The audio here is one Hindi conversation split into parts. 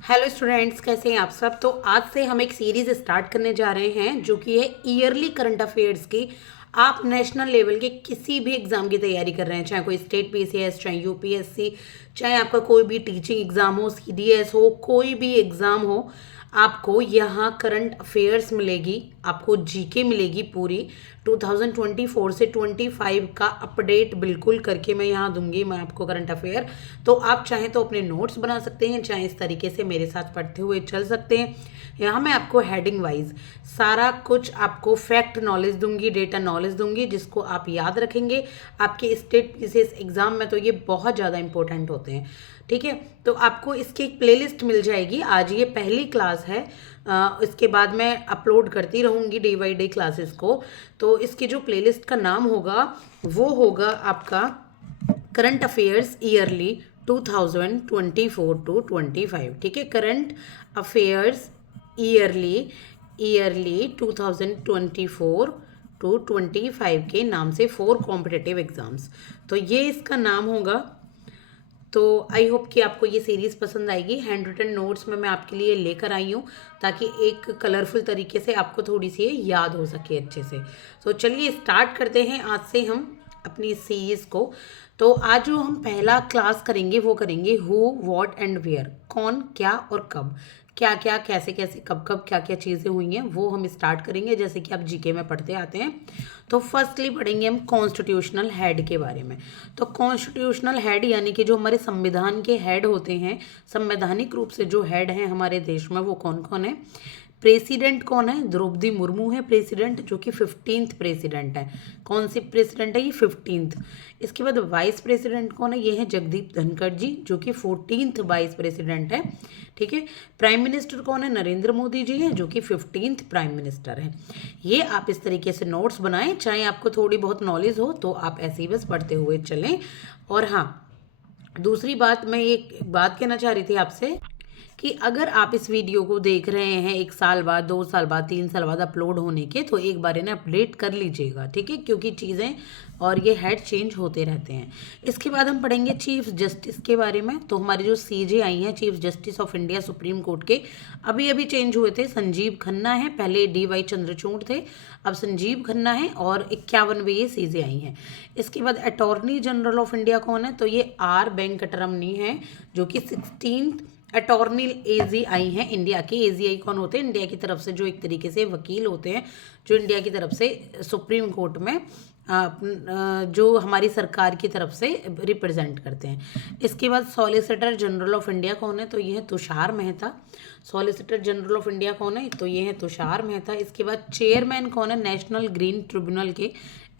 हेलो स्टूडेंट्स, कैसे हैं आप सब। तो आज से हम एक सीरीज़ स्टार्ट करने जा रहे हैं जो कि है ईयरली करंट अफेयर्स की। आप नेशनल लेवल के किसी भी एग्ज़ाम की तैयारी कर रहे हैं, चाहे कोई स्टेट पीसीएस, चाहे यूपीएससी, चाहे आपका कोई भी टीचिंग एग्ज़ाम हो, सीडीएस हो, कोई भी एग्ज़ाम हो, आपको यहाँ करंट अफेयर्स मिलेगी, आपको जीके मिलेगी पूरी 2024 से 25 का अपडेट बिल्कुल करके मैं यहाँ दूंगी मैं आपको करंट अफेयर। तो आप चाहें तो अपने नोट्स बना सकते हैं, चाहे इस तरीके से मेरे साथ पढ़ते हुए चल सकते हैं। यहाँ मैं आपको हेडिंग वाइज सारा कुछ आपको फैक्ट नॉलेज दूंगी, डेटा नॉलेज दूंगी, जिसको आप याद रखेंगे आपके स्टेट पीसीएस एग्जाम में। तो ये बहुत ज़्यादा इंपॉर्टेंट होते हैं, ठीक है। तो आपको इसकी एक प्लेलिस्ट मिल जाएगी। आज ये पहली क्लास है, इसके बाद मैं अपलोड करती रहूँगी डे बाई डे क्लासेस को। तो इसकी जो प्लेलिस्ट का नाम होगा वो होगा आपका करंट अफेयर्स ईयरली 2024 टू 25, ठीक है। Current affairs yearly yearly 2024 two 25 के नाम से 4 कॉम्पिटिटिव एग्जाम्स। तो ये इसका नाम होगा। तो आई होप कि आपको ये सीरीज़ पसंद आएगी। हैंड रिटन नोट्स में मैं आपके लिए लेकर आई हूँ ताकि एक कलरफुल तरीके से आपको थोड़ी सी याद हो सके अच्छे से। तो चलिए स्टार्ट करते हैं आज से हम अपनी सीरीज़ को। तो आज जो हम पहला क्लास करेंगे वो करेंगे हु व्हाट एंड वेयर, कौन क्या और कब, क्या क्या कैसे कैसे कब कब क्या क्या चीज़ें हुई हैं वो हम स्टार्ट करेंगे, जैसे कि आप जीके में पढ़ते आते हैं। तो फर्स्टली पढ़ेंगे हम कॉन्स्टिट्यूशनल हेड के बारे में। तो कॉन्स्टिट्यूशनल हेड यानी कि जो हमारे संविधान के हेड होते हैं, संवैधानिक रूप से जो हेड हैं हमारे देश में, वो कौन कौन है। प्रेसिडेंट कौन है, द्रौपदी मुर्मू है प्रेसिडेंट, जो कि 15th प्रेसिडेंट है। कौन सी प्रेसिडेंट है ये, 15th। इसके बाद वाइस प्रेसिडेंट कौन है, ये है जगदीप धनखड़ जी, जो कि 14th वाइस प्रेसिडेंट है, ठीक है। प्राइम मिनिस्टर कौन है, नरेंद्र मोदी जी हैं, जो कि 15th प्राइम मिनिस्टर है। ये आप इस तरीके से नोट्स बनाएं, चाहे आपको थोड़ी बहुत नॉलेज हो तो आप ऐसे ही बस पढ़ते हुए चलें। और हाँ, दूसरी बात मैं एक बात कहना चाह रही थी आपसे कि अगर आप इस वीडियो को देख रहे हैं 1 साल बाद, 2 साल बाद, 3 साल बाद अपलोड होने के, तो एक बार इन्हें अपडेट कर लीजिएगा, ठीक है, क्योंकि चीज़ें और ये हेड चेंज होते रहते हैं। इसके बाद हम पढ़ेंगे चीफ जस्टिस के बारे में। तो हमारे जो सीजे आई हैं, chief justice of India supreme court के, अभी अभी चेंज हुए थे। संजीव खन्ना है, पहले DY चंद्रचूड़ थे, अब संजीव खन्ना है, और 51वें ये सीजे आई हैं। इसके बाद अटॉर्नी जनरल ऑफ इंडिया कौन है, तो ये R वेंकटरमनी है, जो कि 16th अटॉर्नी एजी आई हैं इंडिया के। एजीआई कौन होते हैं, इंडिया की तरफ से जो एक तरीके से वकील होते हैं, जो इंडिया की तरफ से सुप्रीम कोर्ट में जो हमारी सरकार की तरफ से रिप्रेजेंट करते हैं। इसके बाद सॉलिसिटर जनरल ऑफ इंडिया कौन है, तो ये है Tushar Mehta. Solicitor general of India कौन है, तो ये है तुषार मेहता। इसके बाद चेयरमैन कौन है नेशनल ग्रीन ट्रिब्यूनल के,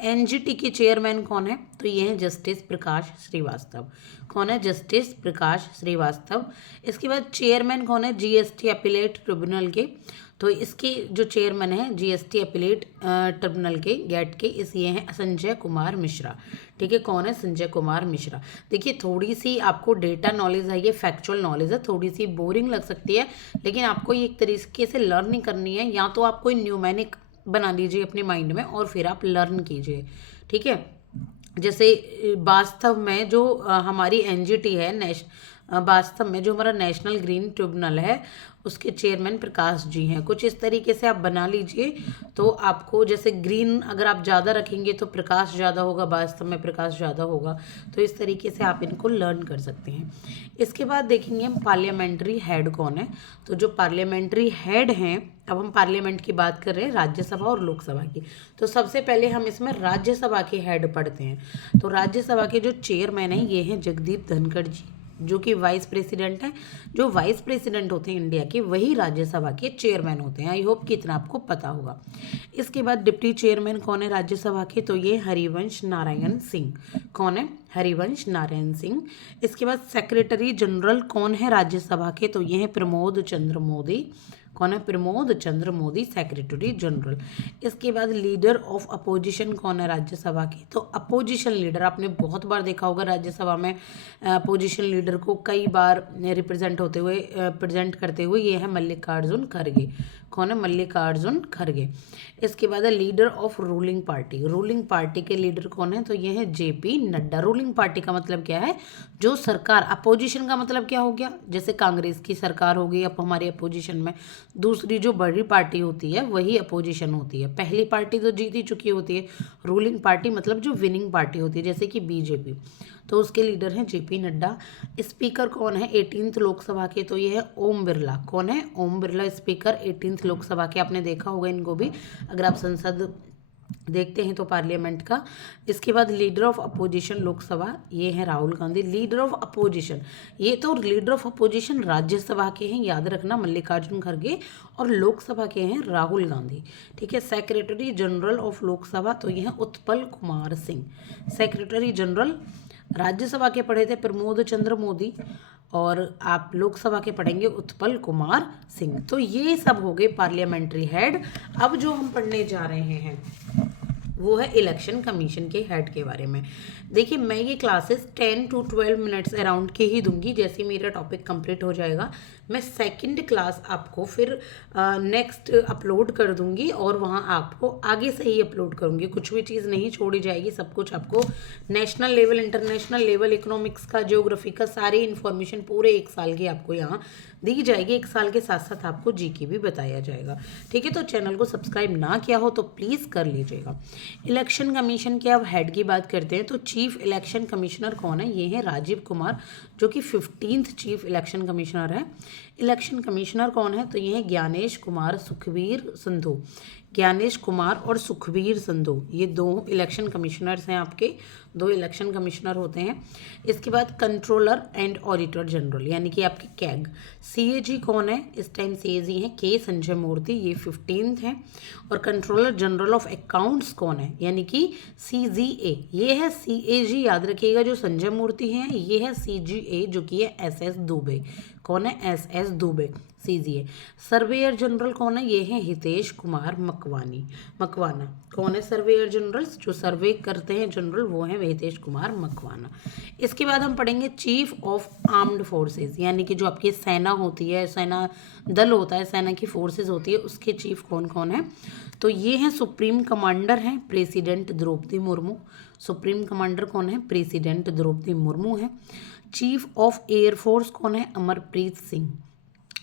एनजीटी के चेयरमैन कौन है, तो ये हैं जस्टिस प्रकाश श्रीवास्तव। कौन है, जस्टिस प्रकाश श्रीवास्तव। इसके बाद चेयरमैन कौन है, जीएसटी अपीलेट ट्रिब्यूनल के, तो इसके जो चेयरमैन है जीएसटी अपीलेट ट्रिब्यूनल के, गेट के, इस ये हैं संजय कुमार मिश्रा, ठीक है। कौन है, संजय कुमार मिश्रा। देखिए थोड़ी सी आपको डेटा नॉलेज है, ये फैक्चुअल नॉलेज है, थोड़ी सी बोरिंग लग सकती है, लेकिन आपको ये एक तरीके से लर्निंग करनी है। या तो आप कोई न्यूमेरिक बना लीजिए अपने माइंड में और फिर आप लर्न कीजिए, ठीक है। जैसे वास्तव में जो हमारी एनजीटी है, वास्तव में जो हमारा नेशनल ग्रीन ट्रिब्यूनल है, उसके चेयरमैन प्रकाश जी हैं। कुछ इस तरीके से आप बना लीजिए, तो आपको जैसे ग्रीन अगर आप ज़्यादा रखेंगे तो प्रकाश ज़्यादा होगा, वास्तव में प्रकाश ज़्यादा होगा। तो इस तरीके से आप इनको लर्न कर सकते हैं। इसके बाद देखेंगे हम पार्लियामेंट्री हेड कौन है। तो जो पार्लियामेंट्री हेड हैं, अब हम पार्लियामेंट की बात कर रहे हैं, राज्यसभा और लोकसभा की। तो सबसे पहले हम इसमें राज्यसभा के हेड पढ़ते हैं। तो राज्यसभा के जो चेयरमैन हैं ये हैं जगदीप धनखड़ जी, जो कि वाइस प्रेसिडेंट हैं। जो वाइस प्रेसिडेंट होते हैं इंडिया के, वही राज्यसभा के चेयरमैन होते हैं। आई होप कि इतना आपको पता होगा। इसके बाद डिप्टी चेयरमैन कौन है राज्यसभा के, तो ये हरिवंश नारायण सिंह। कौन है, हरिवंश नारायण सिंह। इसके बाद सेक्रेटरी जनरल कौन है राज्यसभा के, तो ये हैं प्रमोद चंद्र मोदी। कौन है? प्रमोद चंद्र मोदी, सेक्रेटरी जनरल। इसके बाद लीडर ऑफ अपोजिशन कौन है राज्यसभा के? तो अपोजिशन लीडर आपने बहुत बार देखा होगा राज्यसभा में अपोजिशन लीडर को कई बार प्रेजेंट करते हुए, ये है मल्लिकार्जुन खड़गे। कौन है? मल्लिकार्जुन खड़गे। इसके बाद है leader of ruling party. Ruling party के लीडर कौन है? तो ये है जेपी नड्डा। रूलिंग पार्टी का मतलब क्या है? जो सरकार, अपोजिशन का मतलब क्या हो गया? जैसे कांग्रेस की सरकार हो गई अब हमारी अपोजिशन में, दूसरी जो बड़ी पार्टी होती है वही अपोजिशन होती है। पहली पार्टी तो जीत ही चुकी होती है, रूलिंग पार्टी मतलब जो विनिंग पार्टी होती है, जैसे कि बीजेपी, तो उसके लीडर हैं जेपी नड्डा। स्पीकर कौन है 18th लोकसभा के? तो ये है ओम बिरला। कौन है? ओम बिरला स्पीकर 18th लोकसभा के। आपने देखा होगा इनको भी अगर आप संसद देखते हैं तो, पार्लियामेंट का। इसके बाद लीडर ऑफ अपोजिशन लोकसभा, ये है Rahul Gandhi. Leader of opposition, ये तो लीडर ऑफ अपोजिशन राज्यसभा के हैं, याद रखना, मल्लिकार्जुन खड़गे, और लोकसभा के हैं राहुल गांधी। ठीक है। सेक्रेटरी जनरल ऑफ लोकसभा, तो ये है उत्पल कुमार सिंह। सेक्रेटरी जनरल राज्यसभा के पढ़े थे प्रमोद चंद्र मोदी, और आप लोकसभा के पढ़ेंगे उत्पल कुमार सिंह। तो ये सब हो गए पार्लियामेंट्री हेड। अब जो हम पढ़ने जा रहे हैं वो है इलेक्शन कमीशन के हेड के बारे में। देखिए, मैं ये क्लासेस 10 to 12 मिनट्स अराउंड के ही दूंगी। जैसे मेरा टॉपिक कंप्लीट हो जाएगा मैं सेकंड क्लास आपको फिर नेक्स्ट अपलोड कर दूंगी, और वहाँ आपको आगे से ही अपलोड करूंगी। कुछ भी चीज़ नहीं छोड़ी जाएगी, सब कुछ आपको national level, international level, economics का, ज्योग्राफी का, सारी इन्फॉर्मेशन पूरे 1 साल की आपको यहाँ दी जाएगी। 1 साल के साथ साथ आपको जीके भी बताया जाएगा। ठीक है। तो चैनल को सब्सक्राइब ना किया हो तो प्लीज़ कर लीजिएगा। इलेक्शन कमीशन के अब हेड की बात करते हैं। तो चीफ इलेक्शन कमिश्नर कौन है? ये है राजीव कुमार, जो कि 15th चीफ इलेक्शन कमिश्नर है। इलेक्शन कमिश्नर कौन है? तो ये है ज्ञानेश कुमार सुखबीर संधू। ज्ञानेश कुमार और सुखबीर संधू, ये 2 इलेक्शन कमिश्नर्स हैं आपके, 2 इलेक्शन कमिश्नर होते हैं। इसके बाद कंट्रोलर एंड ऑडिटर जनरल, यानी कि आपके कैग। सीएजी कौन है? इस टाइम सीएजी हैं के संजय मूर्ति, ये 15th हैं। और कंट्रोलर जनरल ऑफ अकाउंट्स कौन है? यानी कि सीजीए, ये है सीएजी, याद रखिएगा, जो संजय मूर्ति हैं। ये है सीजीए, जो कि है एसएस दुबे। कौन है? SS Dubey, CGA. Surveyor general कौन है? ये है हितेश कुमार मकवाना। कौन है सर्वेयर जनरल? जो सर्वे करते हैं जनरल, वो है हितेश कुमार मकवाना। इसके बाद हम पढ़ेंगे चीफ ऑफ आर्म्ड फोर्सेस, यानी कि जो आपकी सेना होती है, सेना दल होता है, सेना की फोर्सेस होती है, उसके चीफ कौन कौन है? तो ये हैं सुप्रीम कमांडर हैं president Droupadi Murmu. Supreme commander कौन है? प्रेसिडेंट द्रौपदी मुर्मू है। चीफ ऑफ एयरफोर्स कौन है? अमरप्रीत सिंह।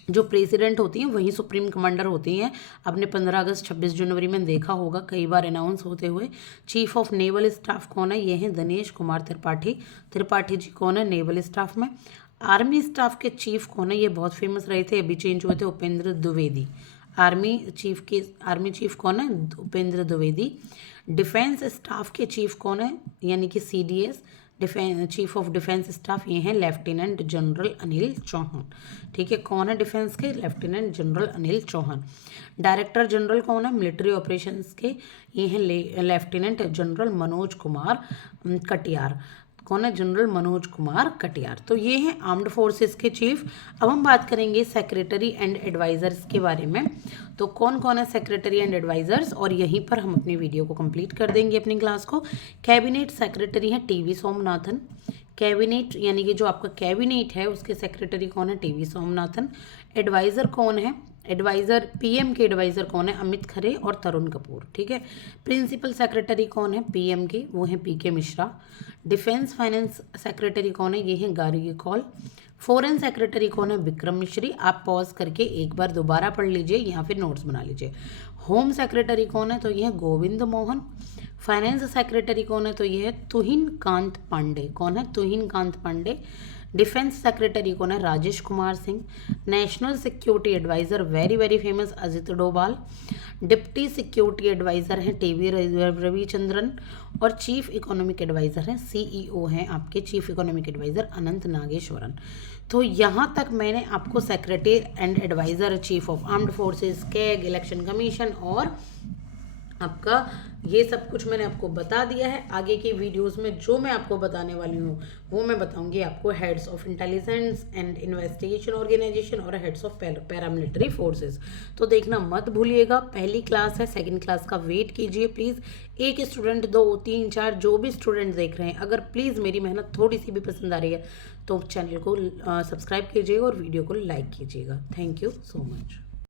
जो प्रेसिडेंट होती हैं वही सुप्रीम कमांडर होती हैं। आपने 15 अगस्त 26 जनवरी में देखा होगा कई बार अनाउंस होते हुए। चीफ ऑफ नेवल स्टाफ कौन है? ये हैं दिनेश कुमार त्रिपाठी जी। कौन है नेवल स्टाफ में? आर्मी स्टाफ के चीफ कौन है? ये बहुत फेमस रहे थे, अभी चेंज हुए थे, उपेंद्र द्विवेदी। आर्मी चीफ कौन है? उपेंद्र द्विवेदी। डिफेंस स्टाफ के चीफ कौन है? यानी कि CDS, chief of defence staff, ये हैं लेफ्टिनेंट जनरल अनिल चौहान। ठीक है। कौन है डिफेंस के? Lieutenant general Anil Chauhan. Director general कौन है? मिलिट्री ऑपरेशंस के, ये हैं लेफ्टिनेंट जनरल मनोज कुमार कटियार। कौन है? जनरल मनोज कुमार कटियार। तो ये हैं आर्म्ड फोर्सेस के चीफ। अब हम बात करेंगे सेक्रेटरी एंड एडवाइजर्स के बारे में। तो कौन कौन है सेक्रेटरी एंड एडवाइजर्स, और यहीं पर हम अपनी वीडियो को कंप्लीट कर देंगे अपनी क्लास को। कैबिनेट सेक्रेटरी हैं टीवी सोमनाथन। कैबिनेट यानी कि जो आपका कैबिनेट है उसके सेक्रेटरी कौन है? टीवी सोमनाथन। एडवाइज़र कौन है? एडवाइज़र पीएम के एडवाइज़र कौन है? अमित खरे और तरुण कपूर। ठीक है। प्रिंसिपल सेक्रेटरी कौन है पीएम के? वो हैं पीके मिश्रा। डिफेंस फाइनेंस सेक्रेटरी कौन है? ये हैं गार्गी कौल। फॉरेन सेक्रेटरी कौन है? विक्रम मिश्री। आप पॉज करके एक बार दोबारा पढ़ लीजिए या फिर नोट्स बना लीजिए। होम सेक्रेटरी कौन है? तो ये है गोविंद मोहन। फाइनेंस सेक्रेटरी कौन है? तो ये है तुहिन कांत पांडे। कौन है? तुहिन कांत पांडे। डिफेंस सेक्रेटरी कौन है? Rajesh Kumar Singh. National security adviser very famous Ajit Doval. Deputy security adviser हैं टीवी रविचंद्रन। और चीफ इकोनॉमिक एडवाइज़र हैं सीईओ हैं आपके chief economic adviser Anantha Nageswaran. तो यहाँ तक मैंने आपको secretary and adviser, chief of armed forces, CAG, election commission और आपका ये सब कुछ मैंने आपको बता दिया है। आगे की वीडियोस में जो मैं आपको बताने वाली हूँ वो मैं बताऊंगी आपको heads of intelligence and investigation organisation और हेड्स ऑफ पैरामिलिट्री फोर्सेस। तो देखना मत भूलिएगा, पहली क्लास है, सेकंड क्लास का वेट कीजिए प्लीज़। एक स्टूडेंट, 2, 3, 4 जो भी स्टूडेंट देख रहे हैं, अगर प्लीज़ मेरी मेहनत थोड़ी सी भी पसंद आ रही है तो चैनल को सब्सक्राइब कीजिएगा और वीडियो को लाइक कीजिएगा। Thank you so much.